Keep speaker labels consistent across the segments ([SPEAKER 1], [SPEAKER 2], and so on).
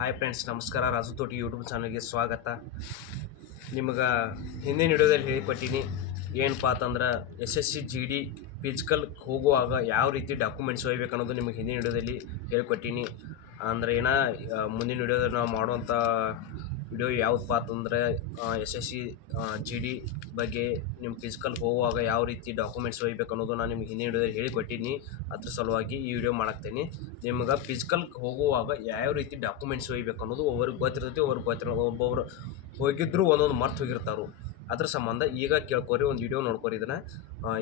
[SPEAKER 1] Hi friends ನಮಸ್ಕಾರ. ರಾಜು ತೋಟಿ YouTube ಚಾನಲ್ಗೆ ಸ್ವಾಗತ. ನಿಮಗೆ ಹಿಂದಿನ ವಿಡಿಯೋದಲ್ಲಿ ಹೇಳಿಕೊಟ್ಟಿನಿ, ಏನಪ್ಪ ಅಂತಂದ್ರೆ S S C, G D physical ಹೋಗುವಾಗ ಯಾವ ರೀತಿ ಡಾಕ್ಯುಮೆಂಟ್ಸ್ ಒಯ್ಬೇಕು ಅನ್ನೋದು ನಿಮಗೆ ಹಿಂದಿನ ವಿಡಿಯೋದಲ್ಲಿ ಹೇಳ್ಕೊಟ್ಟೀನಿ. ಅಂದರೆ ಏನ, ಮುಂದಿನ ವಿಡಿಯೋದಲ್ಲಿ ನಾವು ಮಾಡುವಂಥ ವಿಡಿಯೋ ಯಾವುದಪ್ಪ ಅಂತಂದರೆ S S C G D ಬಗ್ಗೆ ನಿಮ್ಮ ಫಿಸಿಕಲ್ ಹೋಗುವಾಗ ಯಾವ ರೀತಿ ಡಾಕ್ಯುಮೆಂಟ್ಸ್ ಒಯ್ಬೇಕು ಅನ್ನೋದು ನಾನು ನಿಮ್ಗೆ ಹಿಂದಿನ ವಿಡಿಯೋದಲ್ಲಿ ಹೇಳಿಕೊಟ್ಟಿನಿ. ಅದ್ರ ಸಲುವಾಗಿ ಈ ವಿಡಿಯೋ ಮಾಡಾಕ್ತೀನಿ. ನಿಮ್ಗೆ ಫಿಸಿಕಲ್ ಹೋಗುವಾಗ ಯಾವ ರೀತಿ ಡಾಕ್ಯುಮೆಂಟ್ಸ್ ಒಯ್ಬೇಕು ಅನ್ನೋದು ಒಬ್ಬರಿಗೆ ಗೊತ್ತಿರ್ತೈತಿ ಒಬ್ರಿಗೆ ಗೊತ್ತಿರೋ ಒಬ್ಬೊಬ್ರು ಹೋಗಿದ್ರು ಒಂದೊಂದು ಮರ್ತು ಹೋಗಿರ್ತಾರು. ಅದ್ರ ಸಂಬಂಧ ಈಗ ಕೇಳ್ಕೊರಿ, ಒಂದು ವಿಡಿಯೋ ನೋಡ್ಕೊರಿ ಇದನ್ನು.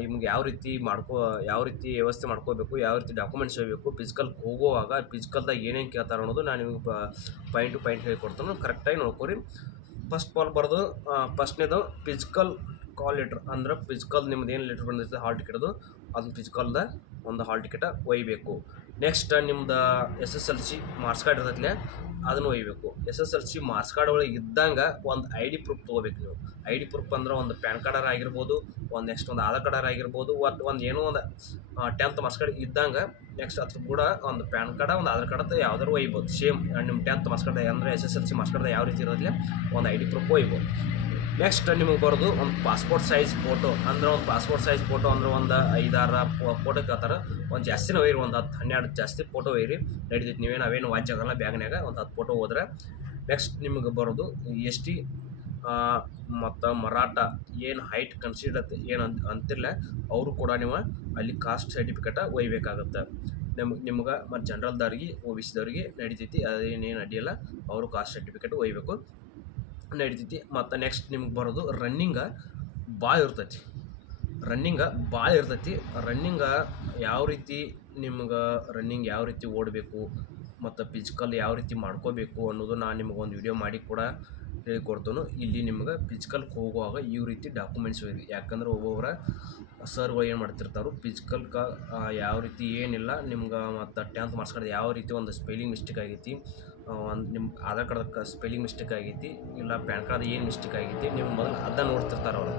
[SPEAKER 1] ನಿಮ್ಗೆ ಯಾವ ರೀತಿ ಮಾಡ್ಕೋ, ಯಾವ ರೀತಿ ವ್ಯವಸ್ಥೆ ಮಾಡ್ಕೋಬೇಕು, ಯಾವ ರೀತಿ ಡಾಕ್ಯುಮೆಂಟ್ಸ್ ಹೇಳ್ಬೇಕು ಫಿಸಿಕಲ್ ಹೋಗುವಾಗ ಫಿಸಿಕಲ್ದಾಗ ಏನೇನು ಕೇಳ್ತಾರೆ ಅನ್ನೋದು ನಾನು ನಿಮ್ಗೆ ಪಾಯಿಂಟ್ ಟು ಪಾಯಿಂಟ್ ಹೇಳ್ಕೊಡ್ತಾನೆ. ಕರೆಕ್ಟಾಗಿ ನೋಡ್ಕೊರಿ. ಫಸ್ಟ್ ಪಾಲ್ ಬರೋದು ಫಸ್ಟ್ನೇದು ಫಿಸಿಕಲ್ ಕಾಲ್ ಲೆಟ್ರ್ ಅಂದ್ರೆ ಫಿಸಿಕಲ್ ನಿಮ್ದು ಏನು ಲೆಟ್ರ್ ಬಂದಿರ್ತದೆ ಹಾಲ್ ಟಿಕೆಟ್ದು ಅದು ಫಿಸಿಕಲ್ದ ಒಂದು ಹಾಲ್ ಟಿಕೆಟ ಒಯ್ಬೇಕು. ನೆಕ್ಸ್ಟ್ ನಿಮ್ದು S S L C marks card ಇರ್ತೈತಿಲ್ಲ ಅದನ್ನು ಒಯ್ಬೇಕು. S S L C marks card ಒಳಗೆ ಇದ್ದಂಗೆ ಒಂದು ಐ ಡಿ ಪ್ರೂಫ್ ತೊಗೋಬೇಕು ನೀವು. ಐ ಡಿ ಪ್ರೂಫ್ ಅಂದ್ರೆ ಒಂದು ಪ್ಯಾನ್ ಕಾರ್ಡ್ ಆಗಿರ್ಬೋದು, ಒಂದು ನೆಕ್ಸ್ಟ್ ಒಂದು ಆಧಾರ್ ಕಾರ್ಡ್ ಆಗಿರ್ಬೋದು ಒಟ್ಟು ಒಂದು ಏನೋ ಒಂದು ಟೆಂತ್ ಮಾರ್ಕ್ಸ್ ಕಾರ್ಡ್ ಇದ್ದಂಗೆ ನೆಕ್ಸ್ಟ್ ಅದ್ರ ಕೂಡ ಒಂದು ಪ್ಯಾನ್ ಕಾರ್ಡ ಒಂದು ಆಧಾರ್ ಕಾರ್ಡ್ ಯಾವ್ದಾರು ಒಯ್ಬೋದು. ಸೇಮ್ ನಿಮ್ಮ ಟೆಂತ್ ಮಾರ್ಕ್ಸ್ ಕಾರ್ಡ್ ಅಂದರೆ S S L C marks card ಯಾವ ರೀತಿ ಇರೋದಿಲ್ಲ ಒಂದು ಐ ಡಿ ಪ್ರೂಫ್ ಒಯ್ಬೋದು. ನೆಕ್ಸ್ಟ್ ನಿಮಗೆ ಬರೋದು ಒಂದು ಪಾಸ್ಪೋರ್ಟ್ ಸೈಜ್ ಫೋಟೋ ಅಂದ್ರೆ ಒಂದು ಪಾಸ್ಪೋರ್ಟ್ ಸೈಜ್ ಫೋಟೋ ಅಂದ್ರೆ ಒಂದು ಐದಾರು ಫೋಟೋ ಕೇಳ್ತಾರೆ. ಒಂದು ಜಾಸ್ತಿನ ಒಯ್ರಿ ಒಂದು ಹತ್ತು ಹನ್ನೆರಡು ಜಾಸ್ತಿ ಫೋಟೋ ಒಯ್ರಿ ನಡೀತೈತಿ. ನೀವೇನು ಅವೇನು ಆಗಲ್ಲ ಬ್ಯಾಗ್ನಾಗ ಒಂದು ಹತ್ತು ಫೋಟೋ ಹೋದ್ರೆ. ನೆಕ್ಸ್ಟ್ ನಿಮಗೆ ಬರೋದು ಎಸ್ ಟಿ ಮತ್ತು ಮರಾಠ. ಏನು ಹೈಟ್ ಕನ್ಸಿಡರ್ ಏನು ಅಂತ ಅಂತಿರಲ್ಲ ಅವರು ಕೂಡ ನೀವು ಅಲ್ಲಿ ಕಾಸ್ಟ್ ಸರ್ಟಿಫಿಕೇಟ ಒಯ್ಬೇಕಾಗತ್ತೆ. ನಿಮ್ಗೆ ನಿಮ್ಗೆ ಮತ್ತು ಜನರಲ್ದವ್ರಿಗೆ ಓ ಬಿ ಸಿದವ್ರಿಗೆ ನಡೀತೈತಿ. ಅದೇನೇನು ಅಡ್ಡಿಯಲ್ಲ ಅವರು ಕಾಸ್ಟ್ ಸರ್ಟಿಫಿಕೇಟ್ ಒಯ್ಬೇಕು. ನಡೀತೈತಿ. ಮತ್ತು ನೆಕ್ಸ್ಟ್ ನಿಮ್ಗೆ ಬರೋದು ರನ್ನಿಂಗ ಭಾಳ ಇರ್ತೈತಿ. ರನ್ನಿಂಗ ಭಾಳ ಇರ್ತೈತಿ. ರನ್ನಿಂಗ ಯಾವ ರೀತಿ ನಿಮ್ಗೆ ರನ್ನಿಂಗ್ ಯಾವ ರೀತಿ ಓಡಬೇಕು, ಮತ್ತು ಫಿಸಿಕಲ್ ಯಾವ ರೀತಿ ಮಾಡ್ಕೋಬೇಕು ಅನ್ನೋದು ನಾನು ನಿಮ್ಗೆ ಒಂದು ವಿಡಿಯೋ ಮಾಡಿ ಕೂಡ ಹೇಳಿಕೊಡ್ತೇನೆ. ಇಲ್ಲಿ ನಿಮ್ಗೆ ಫಿಸಿಕಲ್ಗೆ ಹೋಗುವಾಗ ಈ ರೀತಿ ಡಾಕ್ಯುಮೆಂಟ್ಸ್ ಇರಿ ಯಾಕಂದ್ರೆ ಒಬ್ಬೊಬ್ಬರ ಸರ್ವ ಏನು ಮಾಡ್ತಿರ್ತಾರೆ ಫಿಸಿಕಲ್ಗೆ ಯಾವ ರೀತಿ ಏನಿಲ್ಲ, ನಿಮ್ಗೆ ಮತ್ತು ಟೆಂತ್ ಮಾರ್ಕ್ಸ್ ಕಾರ್ಡ್ ಯಾವ ರೀತಿ ಒಂದು ಸ್ಪೆಲ್ಲಿಂಗ್ ಮಿಸ್ಟೇಕ್ ಆಗೈತಿ ಒಂದು ನಿಮ್ಮ ಆಧಾರ್ ಕಾರ್ಡ್ ಸ್ಪೆಲ್ಲಿಂಗ್ ಮಿಸ್ಟೇಕ್ ಆಗೈತಿ, ಇಲ್ಲ ಪ್ಯಾನ್ ಕಾರ್ಡ್ ಏನು ಮಿಸ್ಟೇಕ್ ಆಗೈತಿ, ನೀವು ಮೊದಲು ಅದನ್ನ ನೋಡ್ತಿರ್ತಾರೆ ಅವರು.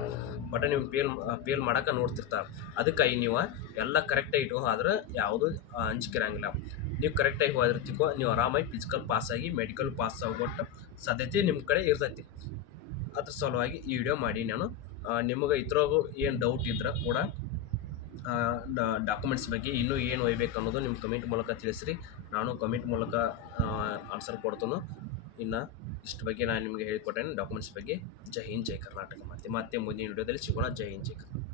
[SPEAKER 1] ಬಟ್ ನೀವು ಪೇಲ್ ಪೇಲ್ ಮಾಡೋಕೆ ನೋಡ್ತಿರ್ತಾರೆ. ಅದಕ್ಕಾಗಿ ನೀವು ಎಲ್ಲ ಕರೆಕ್ಟಾಗಿ ಇಟ್ಟು ಆದ್ರೆ ಯಾವುದು ಹಂಚಿಕಿರಂಗಿಲ್ಲ. ನೀವು ಕರೆಕ್ಟಾಗಿ ಹೋದಿರ್ತಿಕೋ, ನೀವು ಆರಾಮಾಗಿ ಫಿಸಿಕಲ್ ಪಾಸಾಗಿ ಮೆಡಿಕಲ್ ಪಾಸ್ ಆಗೋಟ್ಟು ಸಾಧ್ಯತೆ ನಿಮ್ಮ ಕಡೆ ಇರ್ತೈತಿ. ಅದ್ರ ಸಲುವಾಗಿ ಈ ವಿಡಿಯೋ ಮಾಡಿ ನಾನು. ನಿಮಗೆ ಇದ್ರಾಗೂ ಏನು ಡೌಟ್ ಇದ್ರೆ ಕೂಡ ಡಾಕ್ಯುಮೆಂಟ್ಸ್ ಬಗ್ಗೆ ಇನ್ನೂ ಏನು ಒಯ್ಬೇಕು ಅನ್ನೋದು ನಿಮ್ಮ ಕಮೆಂಟ್ ಮೂಲಕ ತಿಳಿಸ್ರಿ. ನಾನು ಕಮೆಂಟ್ ಮೂಲಕ ಆನ್ಸರ್ ಕೊಡ್ತೇನೆ. ಇನ್ನು ಇಷ್ಟು ಬಗ್ಗೆ ನಾನು ನಿಮಗೆ ಹೇಳಿಕೊಟ್ಟೇನೆ ಡಾಕ್ಯುಮೆಂಟ್ಸ್ ಬಗ್ಗೆ. ಜೈ ಹಿಂದ್, ಜೈ ಕರ್ನಾಟಕ. ಮತ್ತೆ ಮತ್ತೆ ಮುಂದಿನ ವಿಡಿಯೋದಲ್ಲಿ ಸಿಗೋಣ. ಜೈ ಹಿಂದ್, ಜೈ ಕರ್ನಾಟಕ.